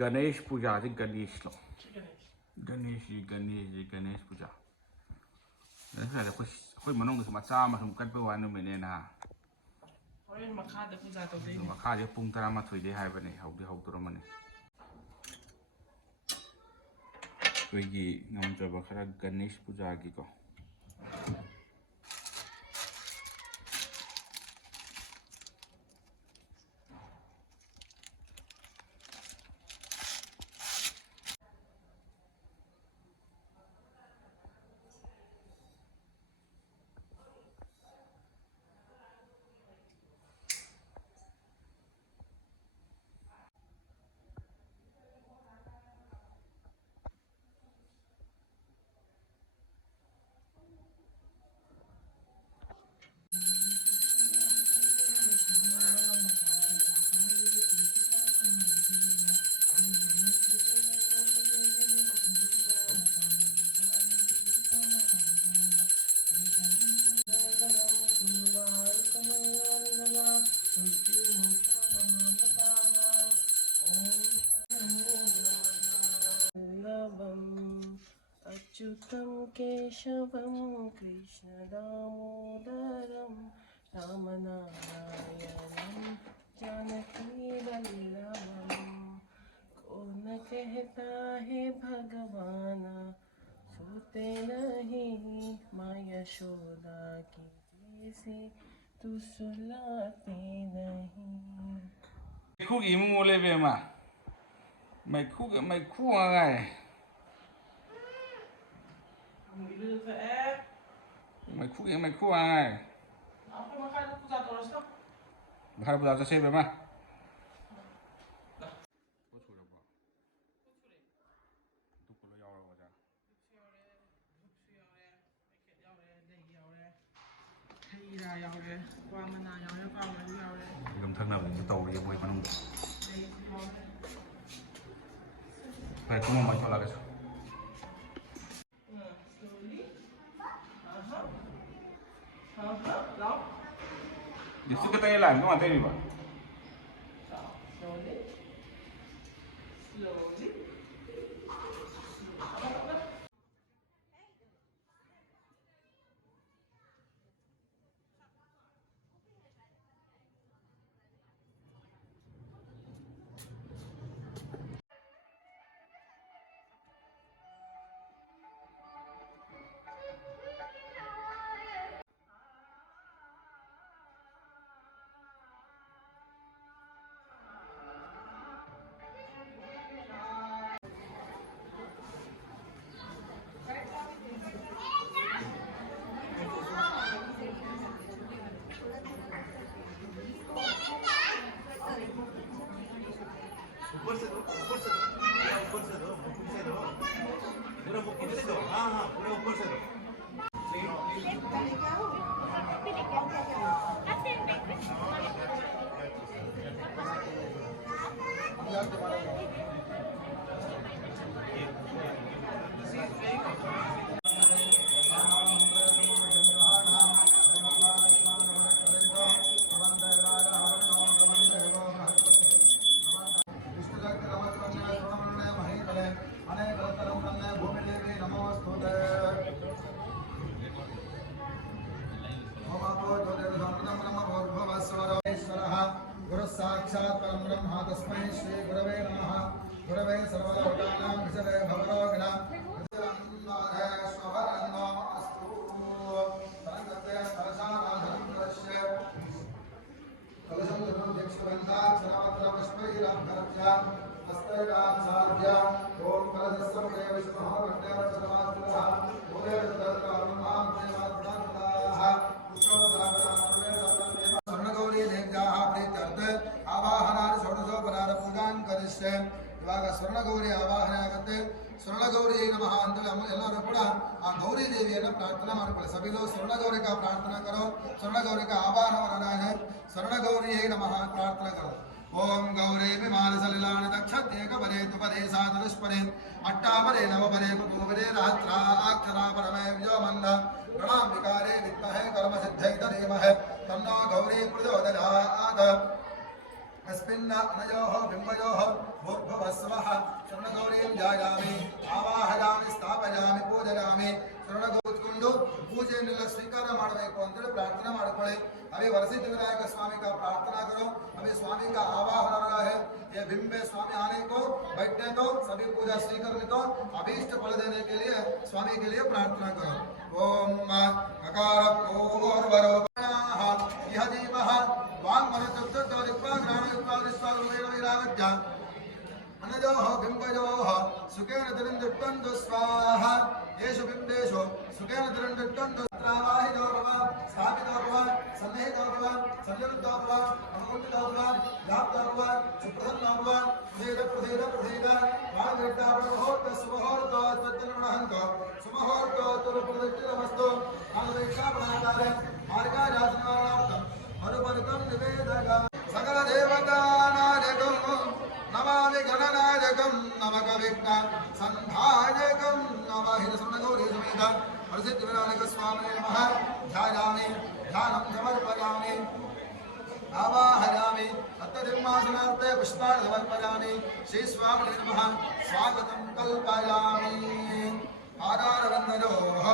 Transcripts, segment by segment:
गणेश पूजा से गणेश लो गणेश पूजा नैसे कोई मनों के मचा में हम कट पे वाले में ने ना मखा जे पुंग तरा मा थोई दे हाय बने हाउ तो रमने कोई की नाम जब खरा गणेश पूजा की को अच्युतं केशवं कृष्णदामोदरं रामनारायणं जानकीवल्लभं कौन कहता है भगवान सोते नहीं माँ यशोदा की जैसे तू सुलाते नहींคู่กี่มูเลยเบมาไม่คู่อะไรไม่คู่อะไรबाहर बुला तो से बेमाลำทั้งนั้นมันโตยังไม่มันไปคุ้มมันเท่าไหร่กันนี่สุดก็ได้หลายก็มาได้ดีกว่าसाक्षात् परम ब्रह्म तस्मै श्री गुरवे नमः गुरवे सर्वलोकानां विषये भवरोगिणां स्वभरन्नोऽस्तु परङ्गते कलशाराधनं कलश्य कलशं दक्षिणबन्धात् सर्वत्रपुष्पैराभ्यर्च्य हस्तैराच्छाद्य ॐ कलशस्य विष्णुः वन्द्यः सर्वात्मनः भूये तत्कारुण्मां देवात्मनाः स्वर्णगौरी देव्याः प्रीत्यर्थ आवाहनानि षोडशोपचार पूजां करिष्ये इवाग स्वर्णगौरी आवाहने आगत्ते स्वर्णगौरी नमः अंतले ಎಲ್ಲರೂ ಕೂಡ ಆ ಗೌರಿ ದೇವಿಯನ್ನು ಪ್ರಾರ್ಥನೆ ಮಾಡ್ಕೊಳ್ಳಿ सभी लोग स्वर्णगौरी का प्रार्थना करो स्वर्णगौरी का आवाहन हो रहा है स्वर्णगौरी नमः प्रार्थना करो ओम गौरी विमान सलिलानि दक्षत्येक पदे तुपदे सादृष्पदे अट्टापदे नवपदे कुतुपदे रात्रा अक्षरा परमे विजयमन्द प्रणाम विकारे विद्महे कर्म सिद्धे धीमहि तन्नो गौरी प्रचोदयात् अस्मिन् अनयोः बिम्बयोः भूर्भुवः स्वः ध्यायामि आवाहयामि स्थापयामि पूजयामि ಕೂತ್ಕೊಂಡು ಪೂಜೆಯನ್ನೆಲ್ಲ ಸ್ವೀಕಾರ ಮಾಡಬೇಕು ಅಂತೇಳಿ ಪ್ರಾರ್ಥನೆ ಮಾಡ್ಕೊಳ್ಳಿ अभी वर्षित विनायक स्वामी का प्रार्थना करो अभी स्वामी का आवाहन हो रहा है ये बिंबे स्वामी आने को बैठने को सभी पूजा स्वीकारने को अभीष्ट फल देने के लिए स्वामी के लिए प्रार्थना करो ओम अकार ओर्वरो यह जीवः वांग मनोचक्षुः विरागत्या अनजोः बिंबजोः सुखेन तिरंदुट्टन्तु स्वाहा येषु बिंबेषु सुखेन तिरंदुट्टन्तु त्रावाहितो भव स्थापितो भव सन्निहितो भव संयुक्तो भव अनुकुण्ठितो भव व्याप्तो भव सुप्रसन्नो भव प्रसीद कालवेट्टापणमुहूर्त सुमुहूर्तो तज्जन्मनहन्तो सुमुहूर्तो तुरुप्रदक्षिणमस्तु कालवेट्टापणाकारे मार्गाजासनार्थं मरुपरितं निवेदक सकल देवतानायकं नमामि गणनायकं नमक विघ्न संधायकं नमः हिरसमनगौरी समेत प्रसिद्ध विनायक स्वामी नमः ध्यायामि ध्यानं समर्पयामि आवाहयामि तत्तदिम्मासनार्थे पुष्पाणि समर्पयामि श्री स्वामिने नमः स्वागतं कल्पयामि पादारविन्दयोः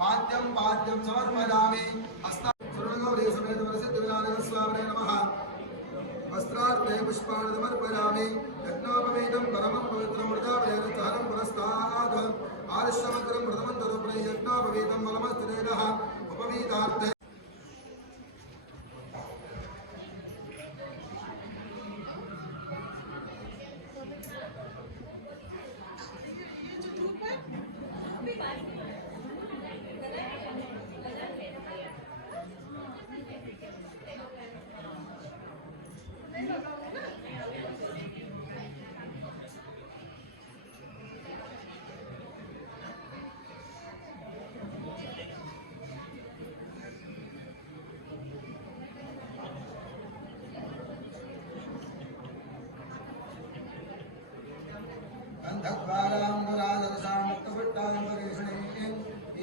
पाद्यं समर्पयामि हस्तागौरी समेत प्रसिद्ध विनायक स्वामिने नमः वस्त्रार्थे पुष्पाणि समर्पयामि यज्ञोपवीतं परमं पवित्रं मृदावेन सहनं पुरस्तात् आर्षमग्रं प्रथमं तदुपरि यज्ञोपवीतं बलमस्तेजः उपवीतार्थे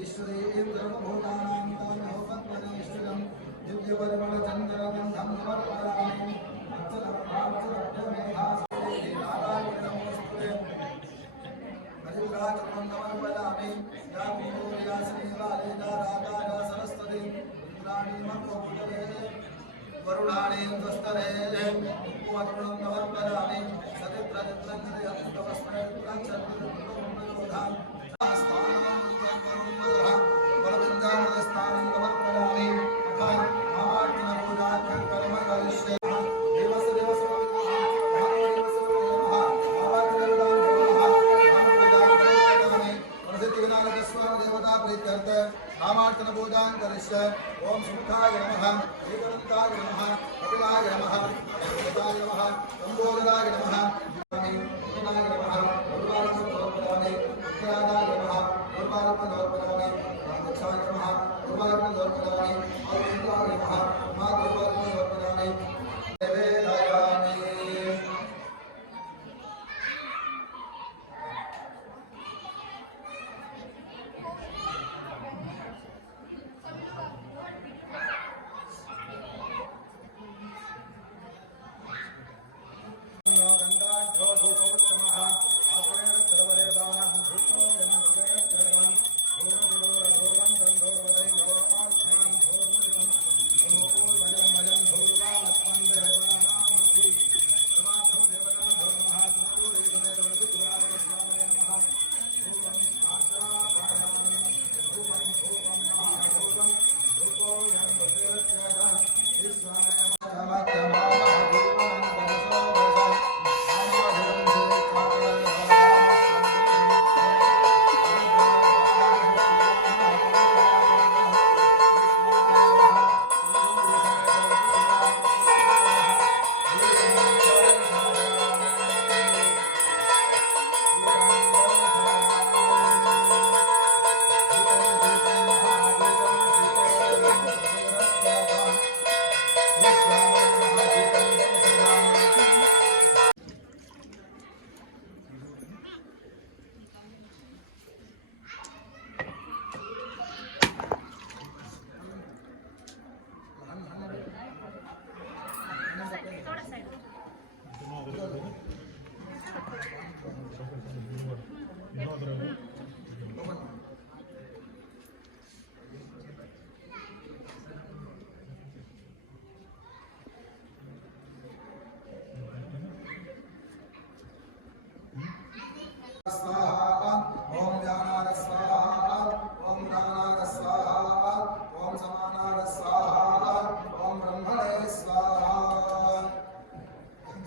ईश्वरीं धर्मभूतानां तमोपद्मनेश्वरं दिव्यपरिमलचन्द्रगन्धं समर्पयामि हरिद्राचरणं समर्पयामि सरस्वती वरुणानीं स्वस्तरे कुवरुणं समर्पयामि नामार्चन पूजां करिष्य ओम सुखाय नमः एकदन्ताय नमः कपिलाय नमः अच्युताय नमः लंबोदराय नमः स्वामी कृष्णाय नमः गुरुवारं समर्पयामि कृष्णाय नमः गुरुवारं समर्पयामि रामक्षाय नमः गुरुवारं समर्पयामि अरविन्दाय नमः गुरुवारं समर्पयामि निवेदयामि स्वाहा ओम व्यानार स्वाहा ओम प्राणार स्वाहा ओम समानार स्वाहा ओम ब्रह्मणे स्वाहा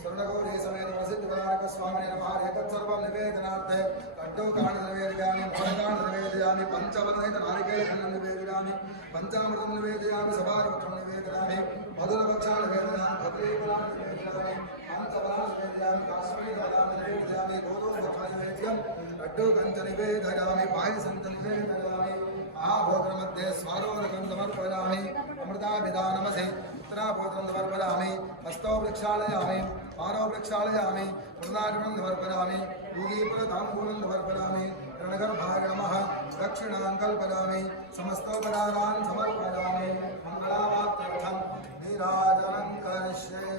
सर्वगौरी समेत प्रसिद्धविनायक स्वामी नमः एतत्सर्वं निवेदनार्थे कड्डोकाणि निवेदयामि मोदकाणि निवेदयामि पंचवदनहित नारिकेलखण्डं निवेदयामि पंचामृतं निवेदयामि सभारवक्षं निवेदयामि मधुरभक्षान् निवेदयामि भद्रीफलान् निवेदयामि पंचफलान् निवेदयामि काश्मीरफलान् निवेदयामि गोधूमभक्षं निवेद्यं कड्डोकञ्च निवेदयामि पायसं च निवेदयामि महाभोजनमध्ये स्वारोदकं समर्पयामि अमृताभिधानमसि उत्तराभोजनं समर्पयामि हस्तौ प्रक्षालयामि पारौ प्रक्षालयामि प्रदानं समर्पयामि पूगीफलताम्बूलं समर्पयामि रणगर्भाय नमः दक्षिणां कल्पयामि समस्तोपचारान् समर्पयामि मङ्गलावाप्त्यर्थं नीराजनं करिष्ये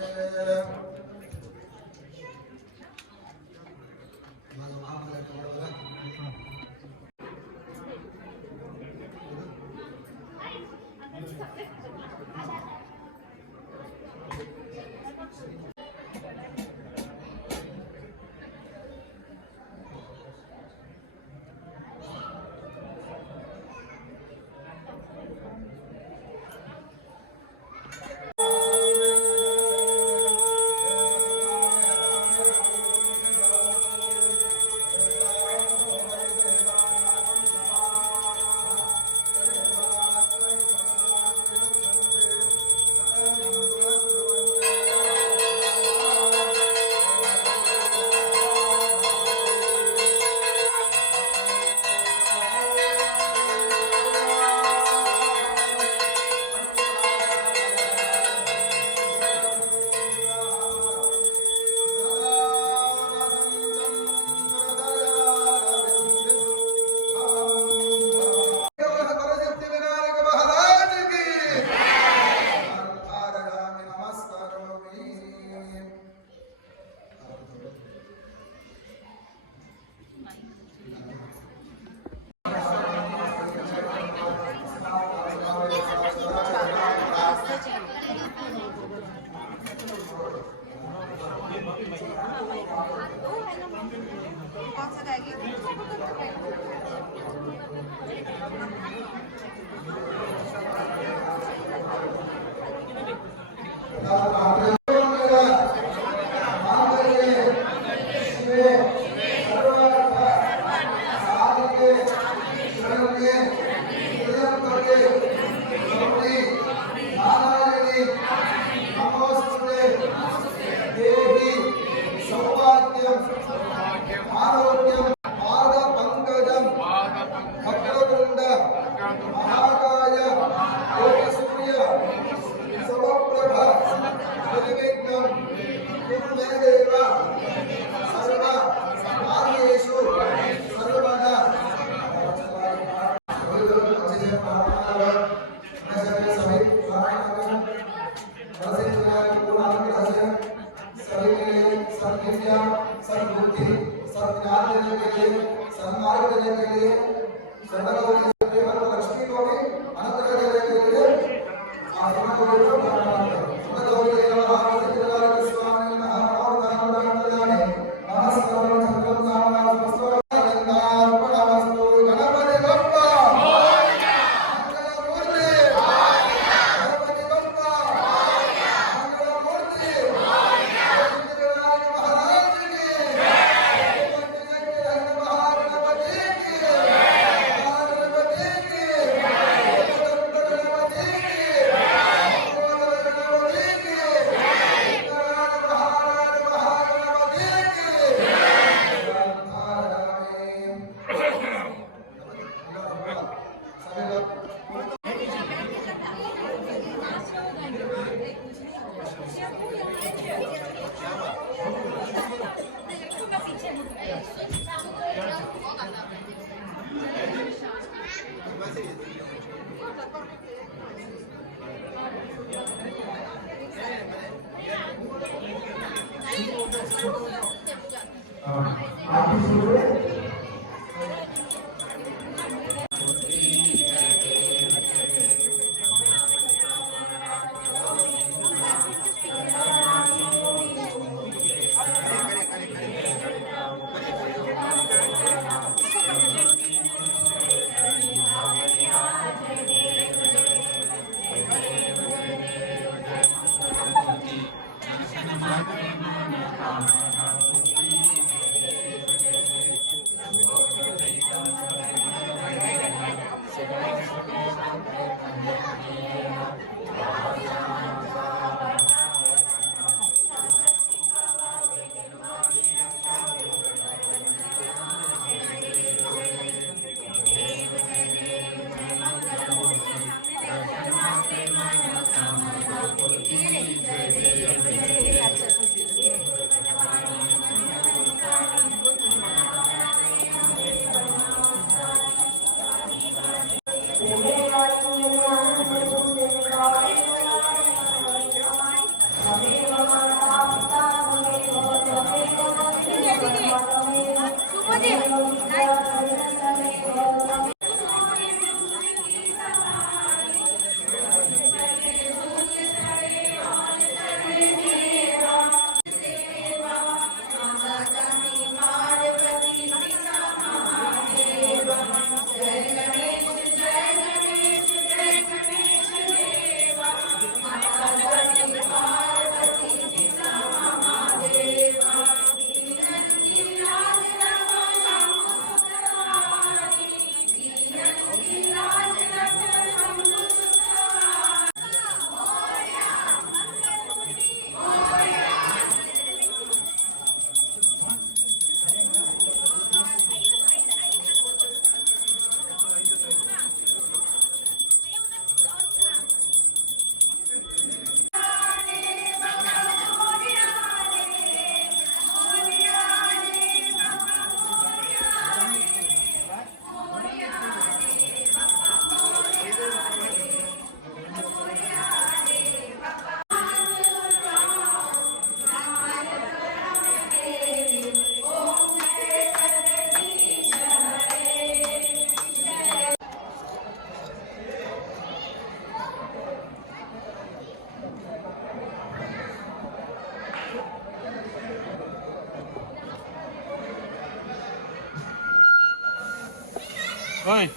Oi.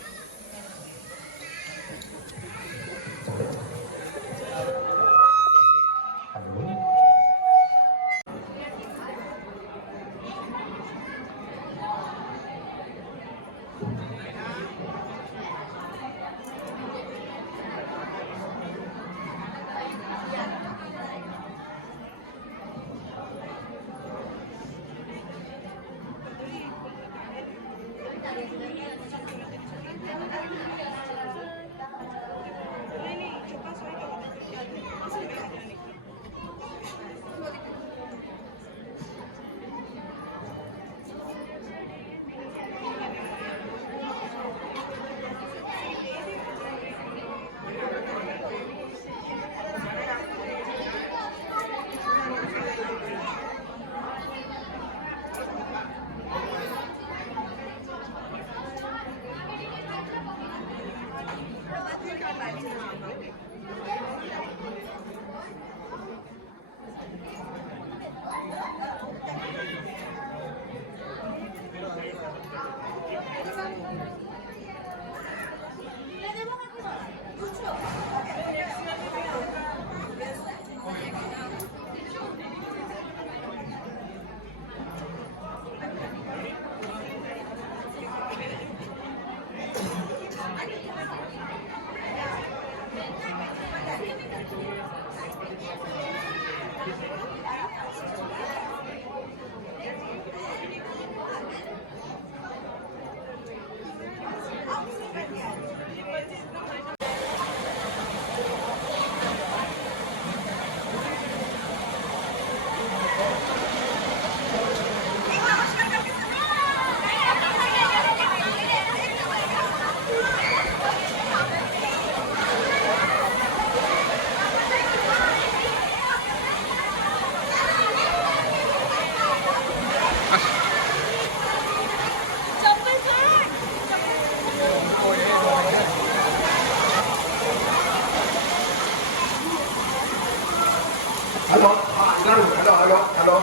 Hello,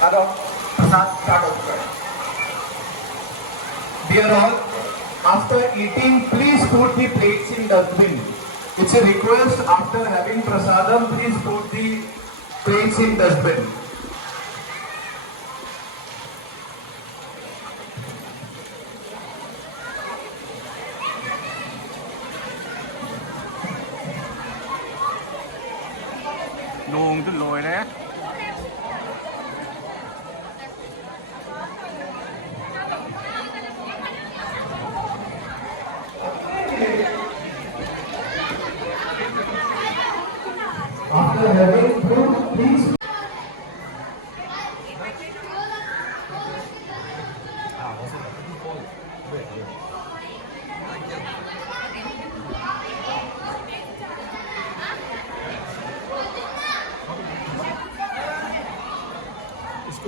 hello. Prasad, start over. Dear all, after eating, please put the plates in dustbin. It's a request. After having prasadam, please put the plates in dustbin. Luồng tôi lùi đấy. After having food, please.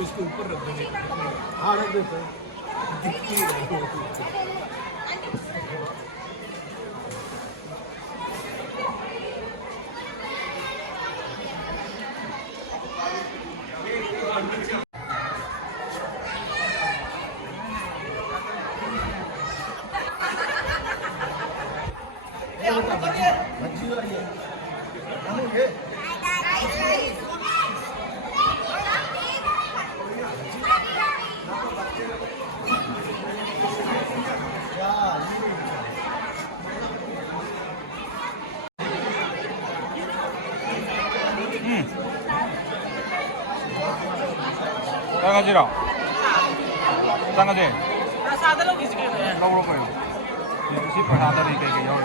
इसको ऊपर रख देंगे हाँ रख देते हैं 짠가지랑 짠가지 那啥都弄给这个人。 lâu lắm rồi thì ship vào ra đây cái nhau